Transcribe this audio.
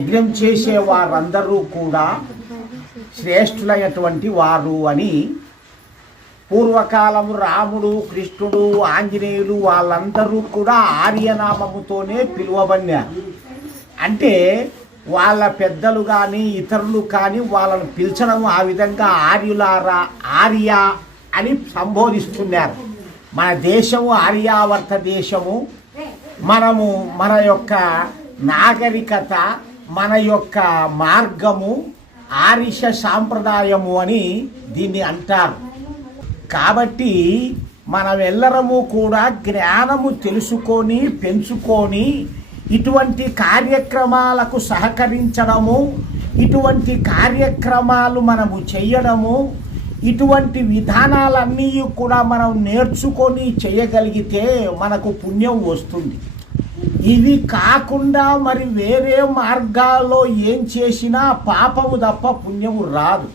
యజ్ఞం చేసే వారందరూ కూడా శ్రేష్ఠులైనటువంటి వారు అని పూర్వకాలము రాముడు, కృష్ణుడు, ఆంజనేయులు వాళ్ళందరూ కూడా ఆర్యనామముతోనే పిలువబడినారు. అంటే వాళ్ళ పెద్దలు కానీ ఇతరులు కానీ వాళ్ళను పిలిచడం ఆ విధంగా ఆర్యులారా, ఆర్య అని సంబోధిస్తున్నారు. మన దేశము ఆర్యావర్త దేశము. మనము మన యొక్క నాగరికత, మన యొక్క మార్గము ఆర్ష సాంప్రదాయము అని దీన్ని అంటారు. కాబట్టి మనమెల్లరము కూడా జ్ఞానము తెలుసుకొని పెంచుకొని ఇటువంటి కార్యక్రమాలకు సహకరించడము, ఇటువంటి కార్యక్రమాలు మనము చేయడము, ఇటువంటి విధానాలన్నీ కూడా మనం నేర్చుకొని చేయగలిగితే మనకు పుణ్యం వస్తుంది. ఇవి కాకుండా మరి వేరే మార్గాల్లో ఏం చేసినా పాపము తప్ప పుణ్యము రాదు.